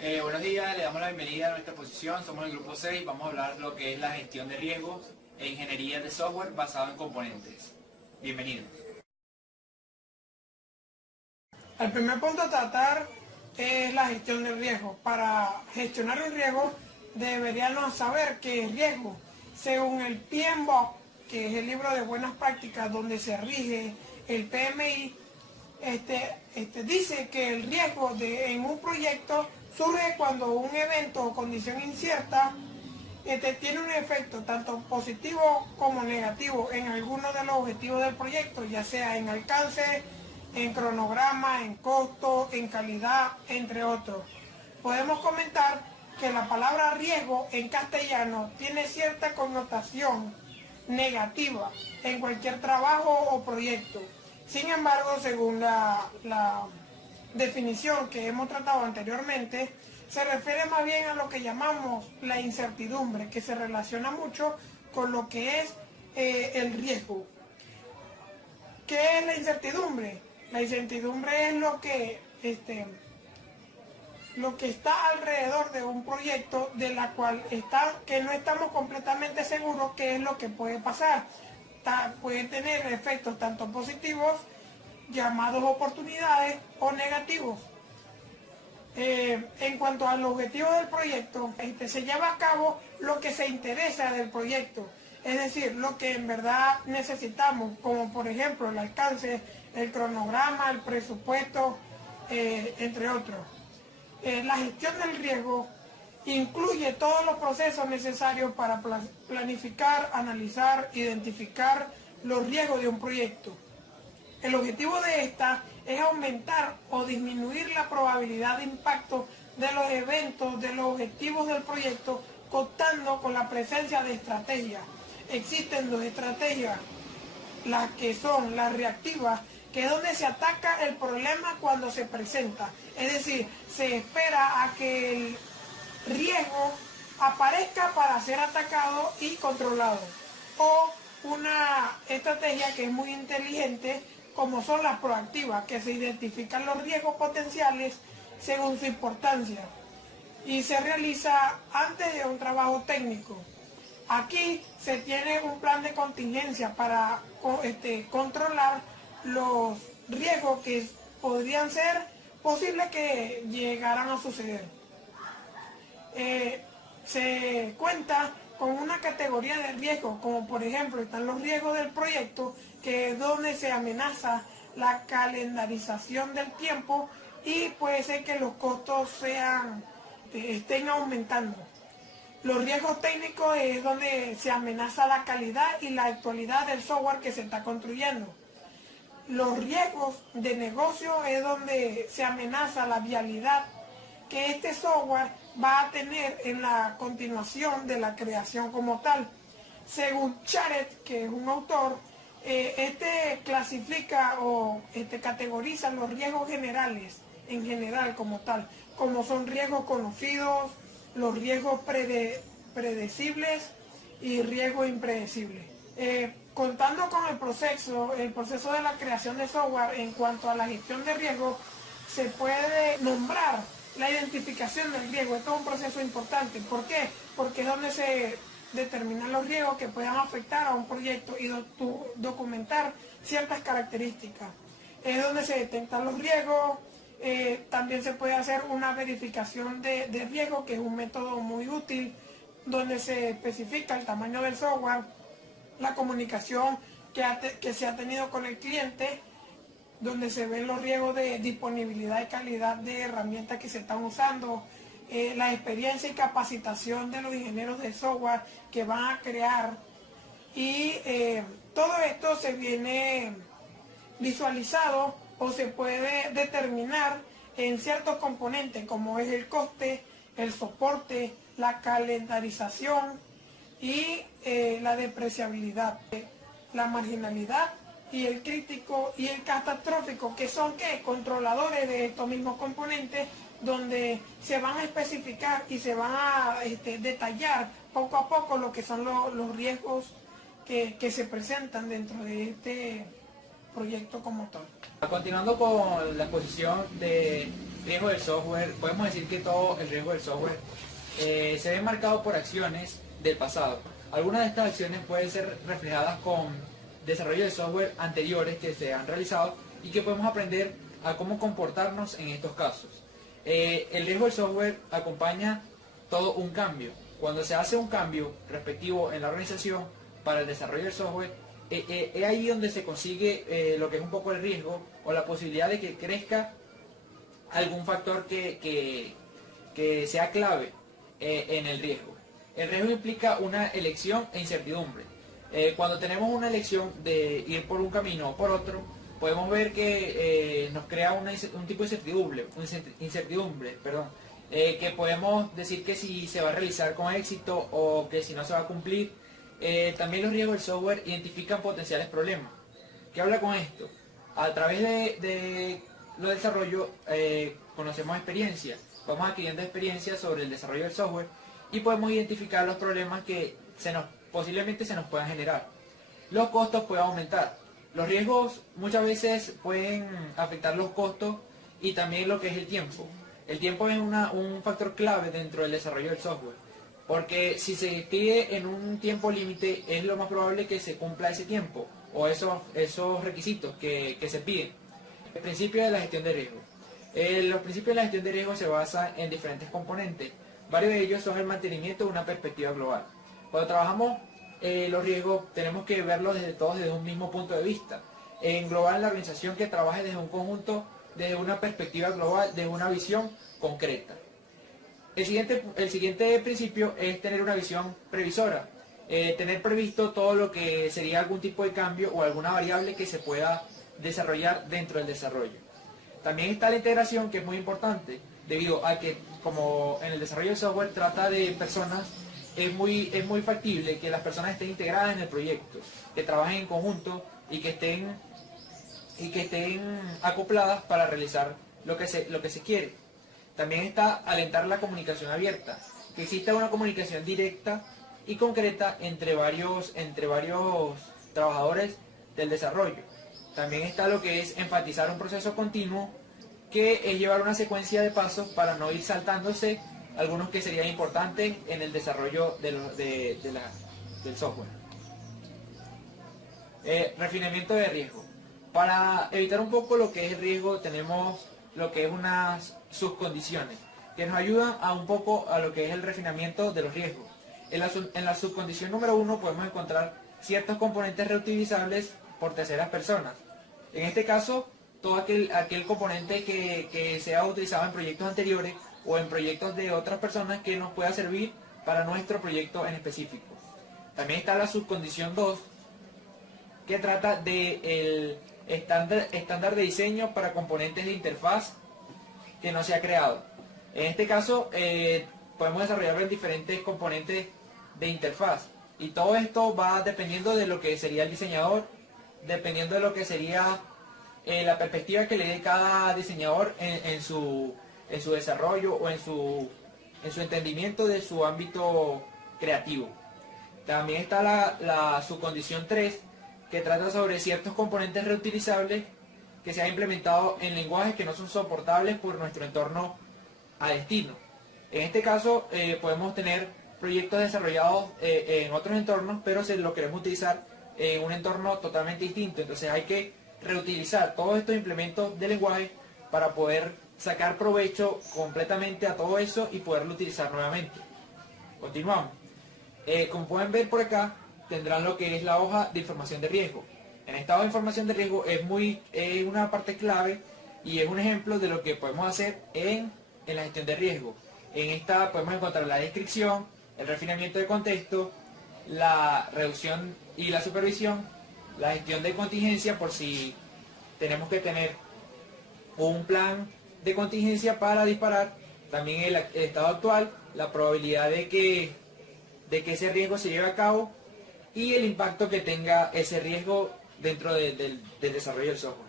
Buenos días, le damos la bienvenida a nuestra exposición. Somos el grupo 6, vamos a hablar de lo que es la gestión de riesgos e ingeniería de software basado en componentes. Bienvenidos. El primer punto a tratar es la gestión del riesgo. Para gestionar un riesgo deberíamos saber que el riesgo, según el PMBOK, que es el libro de buenas prácticas donde se rige el PMI, dice que el riesgo en un proyecto surge cuando un evento o condición incierta tiene un efecto tanto positivo como negativo en alguno de los objetivos del proyecto, ya sea en alcance, en cronograma, en costo, en calidad, entre otros. Podemos comentar que la palabra riesgo en castellano tiene cierta connotación negativa en cualquier trabajo o proyecto. Sin embargo, según la definición que hemos tratado anteriormente, se refiere más bien a lo que llamamos la incertidumbre, que se relaciona mucho con lo que es el riesgo. ¿Qué es la incertidumbre? La incertidumbre es lo que está alrededor de un proyecto de la cual que no estamos completamente seguros qué es lo que puede pasar. Puede tener efectos tanto positivos, llamados oportunidades, o negativos. En cuanto al objetivo del proyecto, se lleva a cabo lo que se interesa del proyecto, es decir, lo que en verdad necesitamos, como por ejemplo el alcance, el cronograma, el presupuesto, entre otros. La gestión del riesgo incluye todos los procesos necesarios para planificar, analizar, identificar los riesgos de un proyecto. El objetivo de esta es aumentar o disminuir la probabilidad de impacto de los eventos, de los objetivos del proyecto, contando con la presencia de estrategias. Existen dos estrategias, las que son las reactivas, que es donde se ataca el problema cuando se presenta. Es decir, se espera a que el riesgo aparezca para ser atacado y controlado. O una estrategia que es muy inteligente, como son las proactivas, que se identifican los riesgos potenciales según su importancia y se realiza antes de un trabajo técnico. Aquí se tiene un plan de contingencia para controlar los riesgos que podrían ser posibles que llegaran a suceder. Se cuenta con una categoría de riesgos, como por ejemplo están los riesgos del proyecto, que es donde se amenaza la calendarización del tiempo y puede ser que los costos estén aumentando. Los riesgos técnicos es donde se amenaza la calidad y la actualidad del software que se está construyendo. Los riesgos de negocio es donde se amenaza la viabilidad que este software va a tener en la continuación de la creación como tal. Según Charet, que es un autor, clasifica o categoriza los riesgos generales, en general como tal, como son riesgos conocidos, los riesgos predecibles y riesgos impredecibles. Contando con el proceso de la creación de software en cuanto a la gestión de riesgos, se puede nombrar la identificación del riesgo. Esto es un proceso importante. ¿Por qué? Porque es donde se determinan los riesgos que puedan afectar a un proyecto y documentar ciertas características. Es donde se detectan los riesgos. También se puede hacer una verificación de riesgo, que es un método muy útil, donde se especifica el tamaño del software, la comunicación que se ha tenido con el cliente, donde se ven los riesgos de disponibilidad y calidad de herramientas que se están usando, la experiencia y capacitación de los ingenieros de software que van a crear. Y todo esto se viene visualizado o se puede determinar en ciertos componentes, como es el coste, el soporte, la calendarización y la depreciabilidad, la marginalidad y el crítico y el catastrófico, que son controladores de estos mismos componentes, donde se van a especificar y se van a detallar poco a poco lo que son los riesgos que se presentan dentro de este proyecto como tal. Continuando con la exposición de riesgo del software, podemos decir que todo el riesgo del software se ve marcado por acciones del pasado. Algunas de estas acciones pueden ser reflejadas con desarrollo de software anteriores que se han realizado y que podemos aprender a cómo comportarnos en estos casos. El riesgo del software acompaña todo un cambio. Cuando se hace un cambio respectivo en la organización para el desarrollo del software, es ahí donde se consigue lo que es un poco el riesgo o la posibilidad de que crezca algún factor que sea clave en el riesgo. El riesgo implica una elección e incertidumbre. Cuando tenemos una elección de ir por un camino o por otro, podemos ver que nos crea un tipo de incertidumbre, que podemos decir que si se va a realizar con éxito o que si no se va a cumplir. También los riesgos del software identifican potenciales problemas. ¿Qué habla con esto? A través de los desarrollos conocemos experiencia, vamos adquiriendo experiencia sobre el desarrollo del software y podemos identificar los problemas que posiblemente se nos puedan generar. Los costos pueden aumentar. Los riesgos muchas veces pueden afectar los costos y también lo que es el tiempo. El tiempo es un factor clave dentro del desarrollo del software, porque si se pide en un tiempo límite es lo más probable que se cumpla ese tiempo o esos requisitos que se piden. El principio de la gestión de riesgo. Los principios de la gestión de riesgo se basan en diferentes componentes. Varios de ellos son el mantenimiento de una perspectiva global. Cuando trabajamos los riesgos tenemos que verlos desde un mismo punto de vista. Englobar la organización que trabaje desde un conjunto, desde una perspectiva global, desde una visión concreta. El siguiente principio es tener una visión previsora. Tener previsto todo lo que sería algún tipo de cambio o alguna variable que se pueda desarrollar dentro del desarrollo. También está la integración, que es muy importante, debido a que como en el desarrollo de software trata de personas, es muy factible que las personas estén integradas en el proyecto, que trabajen en conjunto y que estén acopladas para realizar lo que se quiere. También está alentar la comunicación abierta, que exista una comunicación directa y concreta entre varios trabajadores del desarrollo. También está lo que es enfatizar un proceso continuo, que es llevar una secuencia de pasos para no ir saltándose algunos que serían importantes en el desarrollo del software. Refinamiento de riesgo. Para evitar un poco lo que es el riesgo tenemos lo que es unas subcondiciones que nos ayudan a un poco a lo que es el refinamiento de los riesgos. En la subcondición número 1 podemos encontrar ciertos componentes reutilizables por terceras personas. En este caso, todo aquel componente que sea utilizado en proyectos anteriores o en proyectos de otras personas que nos pueda servir para nuestro proyecto en específico. También está la subcondición 2, que trata del estándar de diseño para componentes de interfaz que no se ha creado. En este caso, podemos desarrollar diferentes componentes de interfaz. Y todo esto va dependiendo de lo que sería el diseñador, dependiendo de lo que sería la perspectiva que le dé cada diseñador en su desarrollo o en su entendimiento de su ámbito creativo. También está la subcondición 3, que trata sobre ciertos componentes reutilizables que se han implementado en lenguajes que no son soportables por nuestro entorno a destino. En este caso podemos tener proyectos desarrollados en otros entornos, pero lo queremos utilizar en un entorno totalmente distinto. Entonces hay que reutilizar todos estos implementos de lenguaje para poder sacar provecho completamente a todo eso y poderlo utilizar nuevamente. Continuamos. Como pueden ver por acá, tendrán lo que es la hoja de información de riesgo. En esta hoja de información de riesgo es una parte clave y es un ejemplo de lo que podemos hacer en la gestión de riesgo. En esta podemos encontrar la descripción, el refinamiento de contexto, la reducción y la supervisión, la gestión de contingencia por si tenemos que tener un plan de contingencia para disparar, también el estado actual, la probabilidad de que ese riesgo se lleve a cabo y el impacto que tenga ese riesgo dentro del desarrollo del software.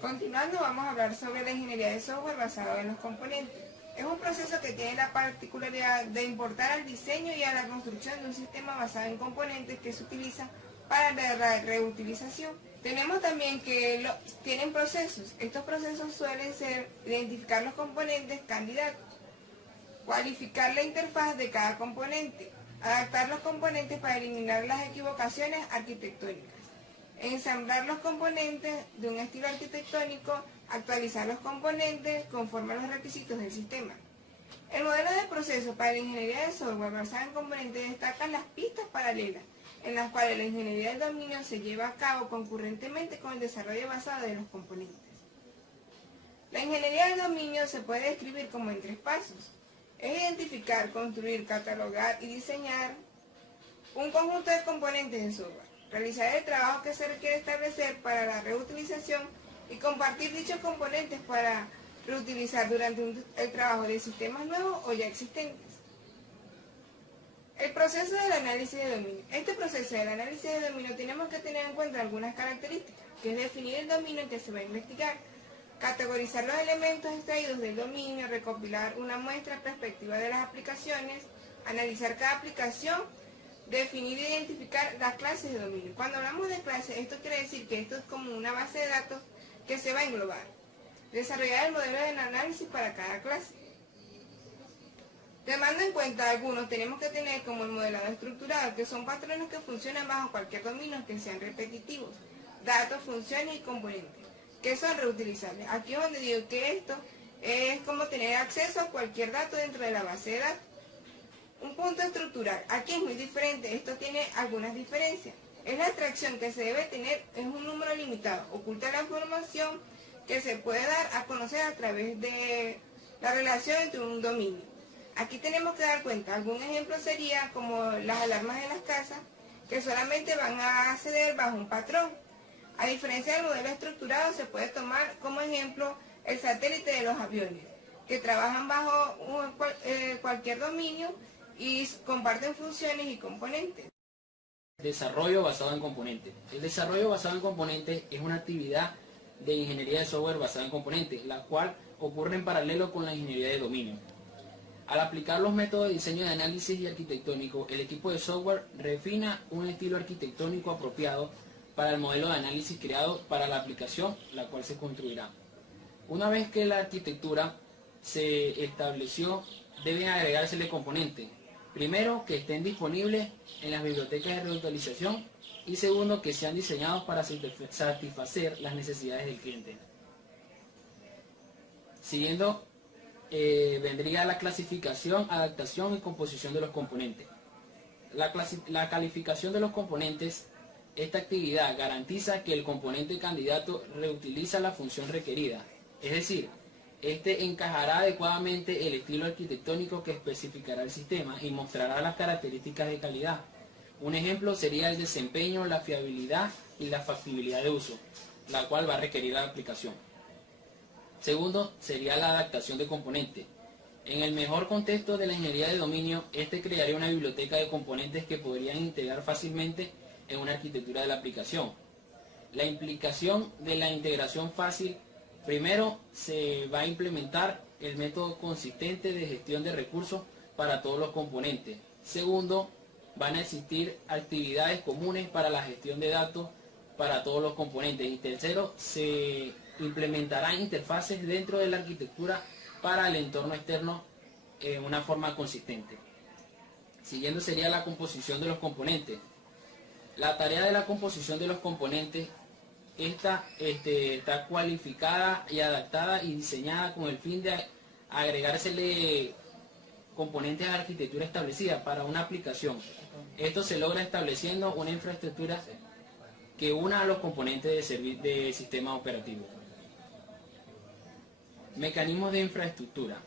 Continuando, vamos a hablar sobre la ingeniería de software basado en los componentes. Es un proceso que tiene la particularidad de importar al diseño y a la construcción de un sistema basado en componentes que se utilizan para la reutilización. Tenemos también que tienen procesos. Estos procesos suelen ser identificar los componentes candidatos, cualificar la interfaz de cada componente, adaptar los componentes para eliminar las equivocaciones arquitectónicas, ensamblar los componentes de un estilo arquitectónico, actualizar los componentes conforme a los requisitos del sistema. El modelo de proceso para la ingeniería de software basada en componentes destaca las pistas paralelas, en las cuales la ingeniería del dominio se lleva a cabo concurrentemente con el desarrollo basado de los componentes. La ingeniería del dominio se puede describir como en 3 pasos. Es identificar, construir, catalogar y diseñar un conjunto de componentes en software, realizar el trabajo que se requiere establecer para la reutilización y compartir dichos componentes para reutilizar durante el trabajo de sistemas nuevos o ya existentes. El proceso del análisis de dominio. Este proceso del análisis de dominio tenemos que tener en cuenta algunas características, que es definir el dominio en que se va a investigar, categorizar los elementos extraídos del dominio, recopilar una muestra perspectiva de las aplicaciones, analizar cada aplicación, definir e identificar las clases de dominio. Cuando hablamos de clases, esto quiere decir que esto es como una base de datos que se va a englobar. Desarrollar el modelo de análisis para cada clase. Tomando en cuenta algunos, tenemos que tener como el modelado estructurado, que son patrones que funcionan bajo cualquier dominio que sean repetitivos, datos, funciones y componentes, que son reutilizables. Aquí es donde digo que esto es como tener acceso a cualquier dato dentro de la base de datos. Un punto estructural. Aquí es muy diferente, esto tiene algunas diferencias. Es la abstracción que se debe tener, es un número limitado, oculta la información que se puede dar a conocer a través de la relación entre un dominio. Aquí tenemos que dar cuenta, algún ejemplo sería como las alarmas de las casas, que solamente van a acceder bajo un patrón. A diferencia del modelo estructurado, se puede tomar como ejemplo el satélite de los aviones, que trabajan bajo cualquier dominio y comparten funciones y componentes. Desarrollo basado en componentes. El desarrollo basado en componentes es una actividad de ingeniería de software basada en componentes, la cual ocurre en paralelo con la ingeniería de dominio. Al aplicar los métodos de diseño de análisis y arquitectónico, el equipo de software refina un estilo arquitectónico apropiado para el modelo de análisis creado para la aplicación, la cual se construirá. Una vez que la arquitectura se estableció, deben agregársele componentes. Primero, que estén disponibles en las bibliotecas de reutilización y segundo, que sean diseñados para satisfacer las necesidades del cliente. Siguiendo, vendría la clasificación, adaptación y composición de los componentes. La calificación de los componentes. Esta actividad garantiza que el componente candidato reutiliza la función requerida, es decir, este encajará adecuadamente el estilo arquitectónico que especificará el sistema y mostrará las características de calidad. Un ejemplo sería el desempeño, la fiabilidad y la factibilidad de uso, la cual va a requerir la aplicación. Segundo, sería la adaptación de componentes. En el mejor contexto de la ingeniería de dominio, este crearía una biblioteca de componentes que podrían integrar fácilmente en una arquitectura de la aplicación. La implicación de la integración fácil. Primero, se va a implementar el método consistente de gestión de recursos para todos los componentes. Segundo, van a existir actividades comunes para la gestión de datos para todos los componentes. Y tercero, se implementarán interfaces dentro de la arquitectura para el entorno externo en una forma consistente. Siguiendo sería la composición de los componentes. La tarea de la composición de los componentes está cualificada y adaptada y diseñada con el fin de agregársele componentes a la arquitectura establecida para una aplicación. Esto se logra estableciendo una infraestructura que una a los componentes de sistema operativo. Mecanismos de infraestructura.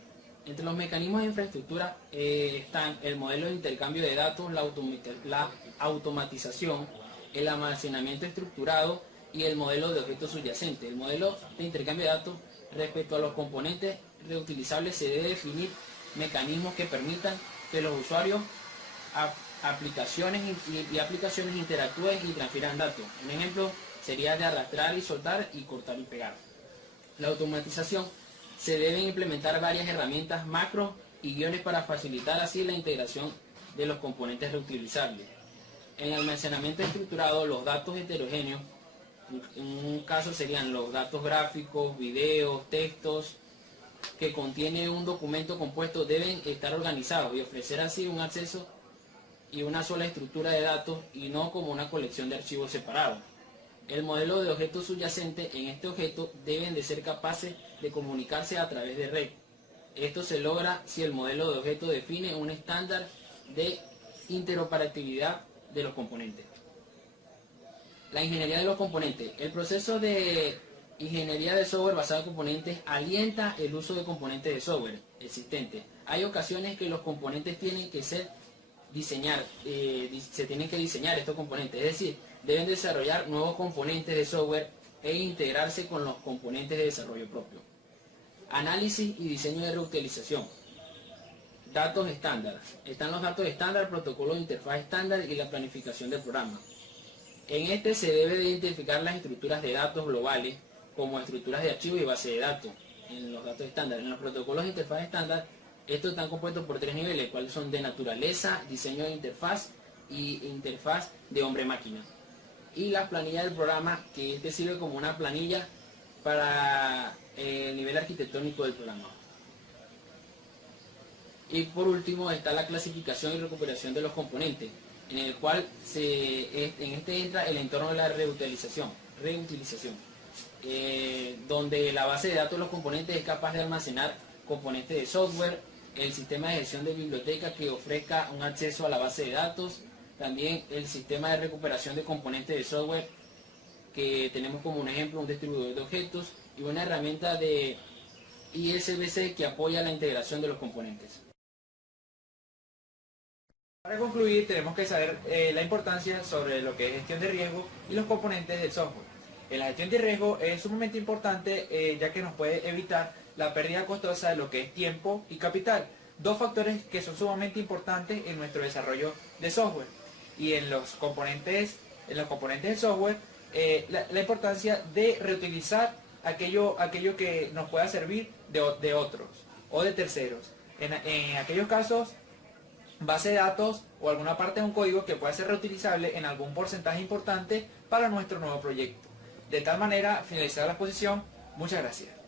Entre los mecanismos de infraestructura están el modelo de intercambio de datos, la automatización, el almacenamiento estructurado y el modelo de objetos subyacentes. El modelo de intercambio de datos respecto a los componentes reutilizables se debe definir mecanismos que permitan que los usuarios, aplicaciones interactúen y transfieran datos. Un ejemplo sería de arrastrar y soltar y cortar y pegar. La automatización se deben implementar varias herramientas macro y guiones para facilitar así la integración de los componentes reutilizables. En el almacenamiento estructurado, los datos heterogéneos, en un caso serían los datos gráficos, videos, textos, que contiene un documento compuesto, deben estar organizados y ofrecer así un acceso y una sola estructura de datos y no como una colección de archivos separados. El modelo de objeto subyacente en este objeto deben de ser capaces de comunicarse a través de red. Esto se logra si el modelo de objeto define un estándar de interoperabilidad de los componentes. La ingeniería de los componentes. El proceso de ingeniería de software basado en componentes alienta el uso de componentes de software existentes. Hay ocasiones que los componentes tienen que se tienen que diseñar estos componentes, es decir, deben desarrollar nuevos componentes de software e integrarse con los componentes de desarrollo propio. Análisis y diseño de reutilización. Datos estándar. Están los datos estándar, protocolos de interfaz estándar y la planificación del programa. En este se debe de identificar las estructuras de datos globales como estructuras de archivos y base de datos en los datos estándar. En los protocolos de interfaz estándar, estos están compuestos por 3 niveles, cuales son de naturaleza, diseño de interfaz y interfaz de hombre-máquina. Y las planillas del programa, que este sirve como una planilla para el nivel arquitectónico del programa. Y por último está la clasificación y recuperación de los componentes, en el cual en este entra el entorno de la reutilización, donde la base de datos de los componentes es capaz de almacenar componentes de software, el sistema de gestión de biblioteca que ofrezca un acceso a la base de datos, también el sistema de recuperación de componentes de software, que tenemos como un ejemplo un distribuidor de objetos y una herramienta de ISBC que apoya la integración de los componentes. Para concluir, tenemos que saber la importancia sobre lo que es gestión de riesgo y los componentes del software. La gestión de riesgo es sumamente importante ya que nos puede evitar la pérdida costosa de lo que es tiempo y capital, dos factores que son sumamente importantes en nuestro desarrollo de software. Y en los componentes del software, la importancia de reutilizar aquello que nos pueda servir de otros o de terceros. En aquellos casos, base de datos o alguna parte de un código que pueda ser reutilizable en algún porcentaje importante para nuestro nuevo proyecto. De tal manera, finalizar la exposición. Muchas gracias.